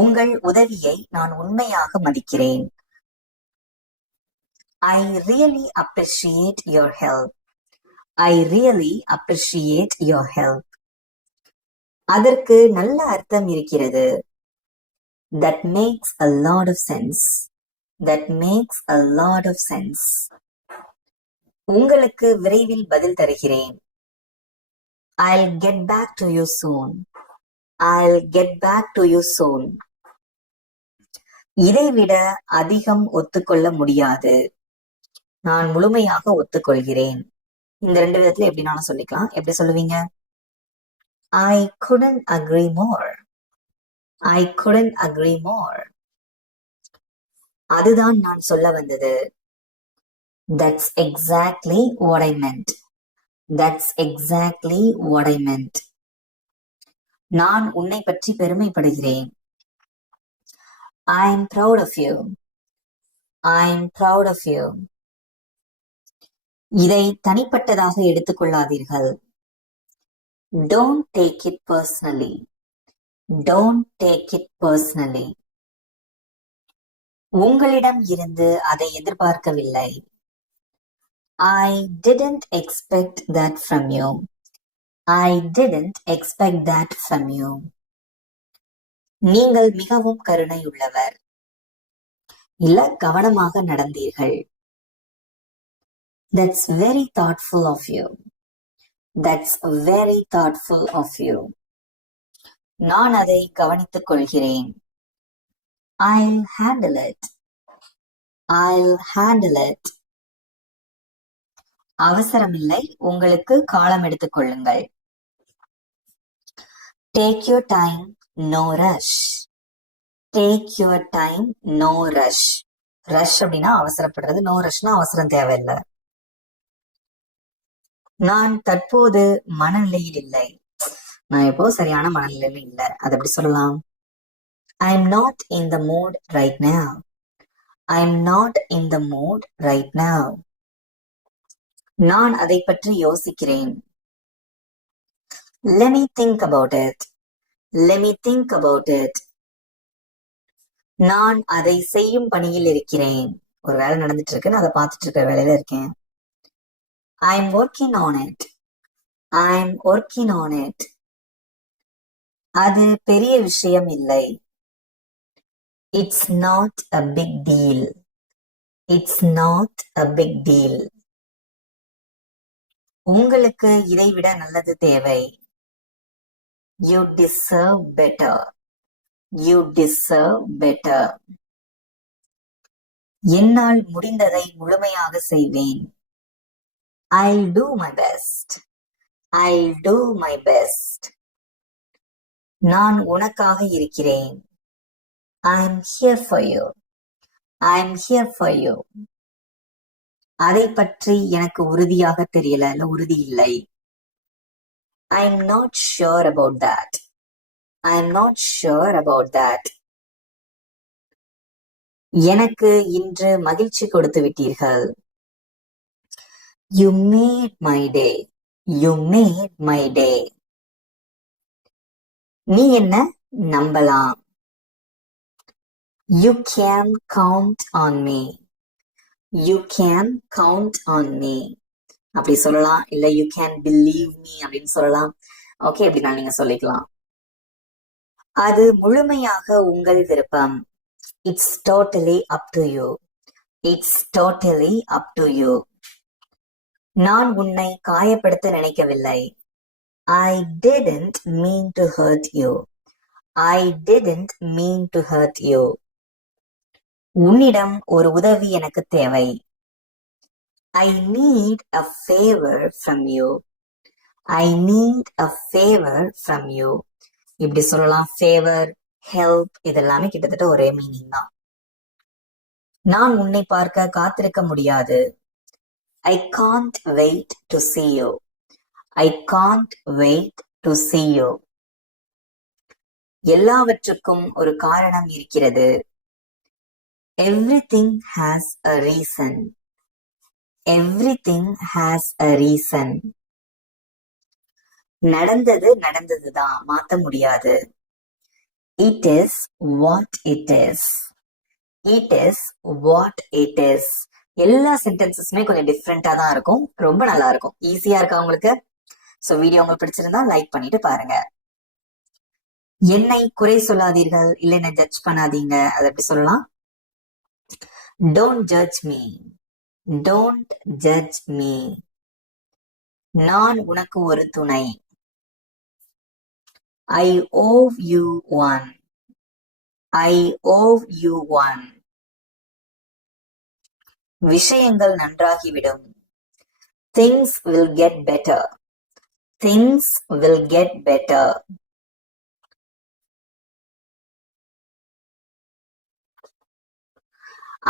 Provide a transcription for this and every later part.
உங்கள் உதவியை நான் உண்மையாக மதிக்கிறேன். I really appreciate your help. I really appreciate your help. அதற்கு நல்ல அர்த்தம் இருக்கிறது. That makes a lot of sense. That makes a lot of sense. உங்களுக்கு விரைவில் பதில் தருகிறேன். I'll get back to you soon. I'll get back to you soon. இதைவிட அதிகம் ஒத்துக்கொள்ள முடியாது. நான் முழுமையாக ஒத்துக்கொள்கிறேன். இந்த ரெண்டு விதத்துல எப்படினாலும் சொல்லிக்கலாம். எப்படி சொல்லுவீங்க? I couldn't agree more. I couldn't agree more. அதுதான் நான் சொல்ல வந்தது. That's exactly what I meant. That's exactly what I meant. நான் உன்னை பற்றி பெருமைப்படுகிறேன். I'm proud of you. I'm proud of you. இதை தனிப்பட்டதாக எடுத்துக்கொள்ளாதீர்கள். Don't take it personally. Don't take it personally. உங்களிடம் இருந்து அதை எதிர்பார்க்கவில்லை. I didn't expect that from you. I didn't expect that from you. நீங்கள் மிகவும் கருணையுள்ளவர். இல்ல கவனமாக நடந்தீர்கள். That's very thoughtful of you. That's very thoughtful of you. நான் அதை கவனித்துக் கொள்கிறேன். I'll handle it. I'll handle it. அவசரமில்லை, உங்களுக்கு காலம் எடுத்துக் கொள்ளுங்கள். Take your time, no rush. Take your time, no rush. Rush அப்படின்னா அவசரப்படுறது, நோ ரஷ்னா அவசரம் தேவையில்லை. நான் தற்போது மனநிலையில் இல்லை. நான் எப்போ சரியான மனநிலையில் இல்லை. அது எப்படி சொல்லலாம்? I'm not in the mood right now. I'm not in the mood right now. நான் அதை பற்றி யோசிக்கிறேன். Let me think about it. Let me think about it. நான் அதை செய்யும் பணியில் இருக்கிறேன். ஒரு வேலை நடந்துட்டு இருக்கு, நான் அதை பார்த்துட்டு இருக்க வேலையில இருக்கேன். I'm working on it. I'm working on it. அது பெரிய விஷயம் இல்லை. It's not a big deal. It's not a big deal. உங்களுக்கு இதைவிட நல்லது தேவை. You deserve better. You deserve better. என்னால் முடிந்ததை முழுமையாக செய்வேன். I'll do my best. I'll do my best. நான் உனக்காக இருக்கிறேன். I'm here for you. I'm here for you. அதை பற்றி எனக்கு உறுதியாக தெரியல, உறுதி இல்லை. I'm not sure about that. I'm not sure about that. எனக்கு இன்று மகிழ்ச்சி கொடுத்து விட்டீர்கள். You made my day. You made my day. நீ என்ன நம்பலாம். You can count on me. You can count on me. அப்படி சொல்லலாம். இல்ல you can believe me அப்படின்னு சொல்லலாம். ஓகே, அப்படின்னா நீங்க சொல்லிக்கலாம். அது முழுமையாக உங்கள் விருப்பம். It's totally up to you. It's totally up to you. நான் உன்னை காயப்படுத்த நினைக்கவில்லை. I didn't mean to hurt you. I didn't mean to hurt you. உன்னிடம் ஒரு உதவி எனக்கு தேவை. I need a favor from you. I need a favor from you. இப்படி சொல்லலாம். ஃபேவர், ஹெல்ப் இதெல்லாமே கிட்டத்தட்ட ஒரே மீனிங் தான். நான் உன்னை பார்க்க காத்திருக்க முடியாது. I can't wait to see you. I can't wait to see you. எல்லாவற்றுக்கும் ஒரு காரணம் இருக்கிறது. Everything has a reason. Everything has a reason. நடந்தது நடந்ததுதான், மாத்த முடியாது. It is what it is. It is what it is. எல்லா சென்டென்சஸுமே கொஞ்சம் டிஃப்ரெண்டா தான் இருக்கும். ரொம்ப நல்லா இருக்கும். ஈஸியா இருக்கா உங்களுக்கு? சோ வீடியோ உங்களுக்கு பிடிச்சிருந்தா லைக் பண்ணிட்டு பாருங்க. என்னை குறை சொல்லாதீர்கள், இல்ல என்ன ஜட்ஜ் பண்ணாதீங்க. அதை எப்படி சொல்லலாம்? Don't judge me. Don't judge me. நான் உனக்கு ஒரு துணை. I owe you one. I owe you one. விஷயங்கள் நன்றாகிவிடும். Things will get better. Things will get better.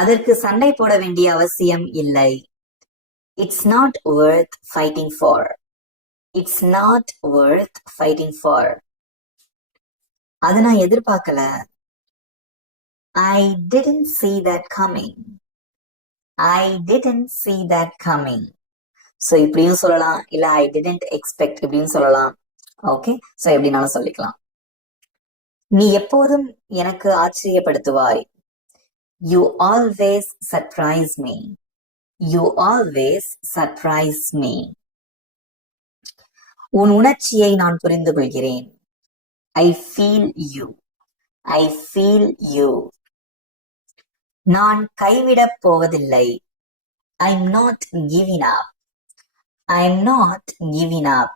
அதற்கு சண்டை போட வேண்டிய அவசியம் இல்லை. It's not worth fighting for. It's not worth fighting for. அதை நான் எதிர்பார்க்கல. I didn't see that coming. I didn't see that coming. So இப்படியும் சொல்லலாம், இல்ல I didn't expect இப்படியும் சொல்லலாம். ஓகே, சோ எப்படினாலும் சொல்லிக்கலாம். நீ எப்போதும் எனக்கு ஆச்சரியப்படுத்துவாய். You always surprise me. You always surprise me. உன் உணர்ச்சியை நான் புரிந்து கொள்கிறேன். I feel you. I feel you. நான் கைவிடப் போவதில்லை. I'm not giving up. I'm not giving up.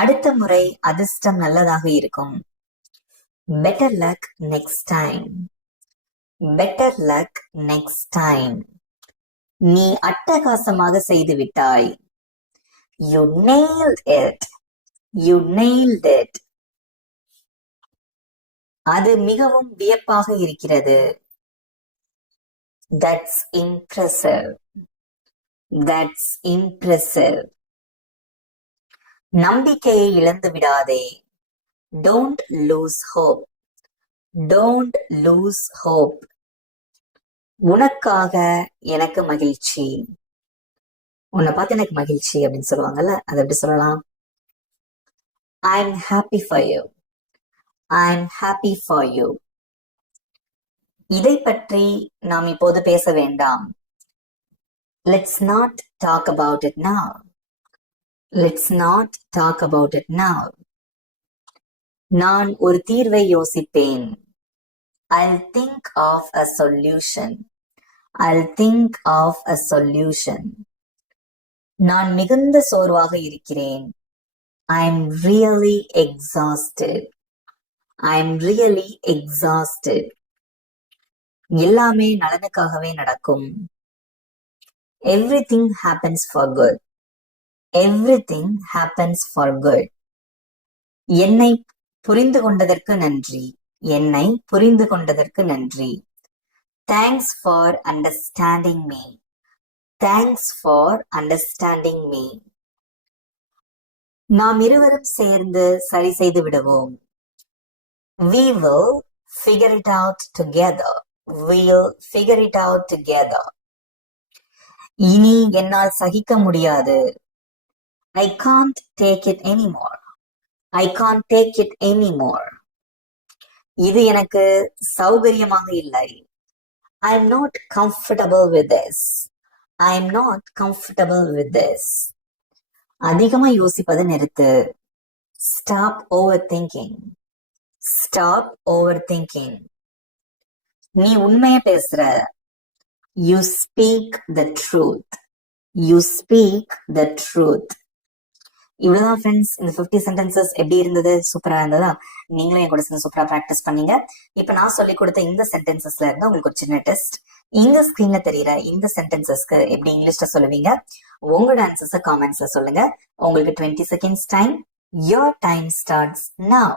அடுத்த முறை அதிர்ஷ்டம் நல்லதாக இருக்கும். Better luck next time. Better luck next time. நீ அட்டகாசமாக செய்து விட்டாய். You nailed it. You nailed it. அது மிகவும் வியப்பாக இருக்கிறது. That's impressive. That's impressive. நம்பிக்கையை இழந்து விடாதே. Don't lose hope. Don't lose hope. உனக்காக எனக்கு மகிழ்ச்சி. உன்னை பார்த்து எனக்கு மகிழ்ச்சி அப்படின்னு சொல்லுவாங்கல்ல, அதை எப்படி சொல்லலாம்? I'm happy for you. I'm happy for you. இதை பற்றி நாம் இப்போது பேச வேண்டாம். Let's not talk about it now. Let's not talk about it now. நான் ஒரு தீர்வை யோசிப்பேன். I'll think of a solution. I'll think of a solution. நான் மிகுந்த சோர்வாக இருக்கிறேன். I'm really exhausted. I'm really exhausted. எல்லாமே நலனுக்காகவே நடக்கும். Everything happens for good. Everything happens for good. என்னை புரிந்து கொண்டதற்கு நன்றி. என்னை புரிந்து கொண்டதற்கு நன்றி. Thanks for understanding me. Thanks for understanding me. நாம் இருவரும் சேர்ந்து சரி செய்து விடுவோம். We will figure it out together. We'll figure it out together. இனி என்னால் சகிக்க முடியாது. I can't take it anymore. I can't take it anymore. இது எனக்கு சௌகரியமாக இல்லை. I'm not comfortable with this. I'm not comfortable with this. அதிகமா யோசிப்பதை நிறுத்து. Stop overthinking. Stop overthinking. நீ உண்மையை பேசுற. You speak the truth. You speak the truth. இவ்வளவுதான் ஃப்ரெண்ட்ஸ். இந்த 50 சென்டென்சஸ் எப்படி இருந்தது? சூப்பரா இருந்ததா? நீங்களும் என் கூட சேர்ந்து சூப்பரா பிராக்டிஸ் பண்ணீங்க. இப்ப நான் சொல்லி கொடுத்த இந்த சென்டென்சஸ்ல இருந்து உங்களுக்கு ஒரு சின்ன டெஸ்ட். இந்த ஸ்கிரீன்ல தெரியற இந்த சென்டென்சஸ்க்கு எப்படி இங்கிலீஷ்ல சொல்லுவீங்க? உங்களோட ஆன்சர்ஸை காமெண்ட்ஸ்ல சொல்லுங்க. உங்களுக்கு 20 seconds time. Your time starts now.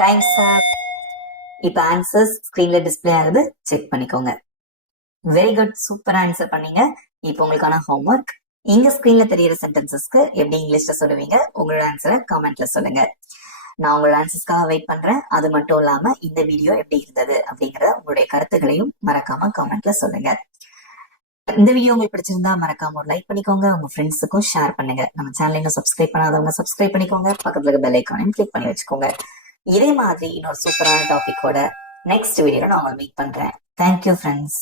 Times up. இப்ப ஆன்சர்ஸ் ஸ்கிரீன்ல டிஸ்பிளே ஆகுது, செக் பண்ணிக்கோங்க. வெரி குட், சூப்பரா ஆன்சர் பண்ணீங்க. இப்போ உங்களுக்கான ஹோம்ஒர்க். இங்க ஸ்கிரீன்ல தெரியிற சென்டென்சஸ்க்கு எப்படி இங்கிலீஷ்ல சொல்லுவீங்க, உங்களோட ஆன்சரை கமெண்ட்ல சொல்லுங்க. நான் உங்களோட ஆன்சர்ஸ்க்காக வெயிட் பண்றேன். அது மட்டும் இல்லாம இந்த வீடியோ எப்படி இருந்தது அப்படிங்கறத உங்களுடைய கருத்துக்களையும் மறக்காம கமெண்ட்ல சொல்லுங்க. இந்த வீடியோ உங்களுக்கு பிடிச்சிருந்தா மறக்காம ஒரு லைக் பண்ணிக்கோங்க, உங்க ஃப்ரெண்ட்ஸுக்கும் ஷேர் பண்ணுங்க. நம்ம சேனல் இன்னும் சப்ஸ்கிரைப் பண்ணாதவங்க சப்ஸ்கிரைப் பண்ணிக்கோங்க, பக்கத்துல இருக்க பெல் ஐக்கானையும் கிளிக் பண்ணி வச்சுக்கோங்க. இதே மாதிரி இன்னொரு சூப்பரான டாபிக்கோட நெக்ஸ்ட் வீடியோல நான் உங்களை மீட் பண்றேன். Thank you friends.